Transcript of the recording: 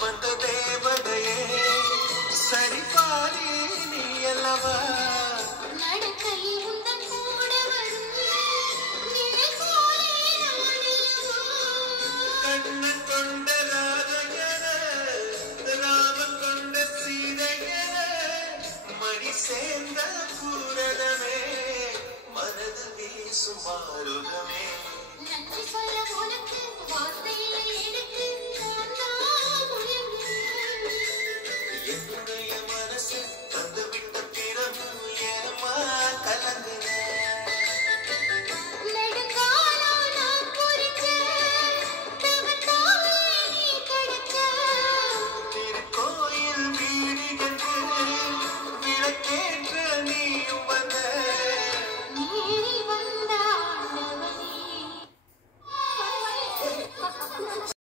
வந்த தேவதையே சரிபாரி நீ அல்லவா நடக்கையில் உந்தன் கூட வரும் நிழல் போலே கண்ணன் கொண்ட ராதையன ராமன் கொண்ட சீதையன மணி சேர்ந்த பூரணமே மனது வீசும் மாருகமே நன்றி சொல்ல உனக்கு வார்த்தையிலே எனக்கு நான் தான் உயர்ந்தேன் என்னுடைய மனசு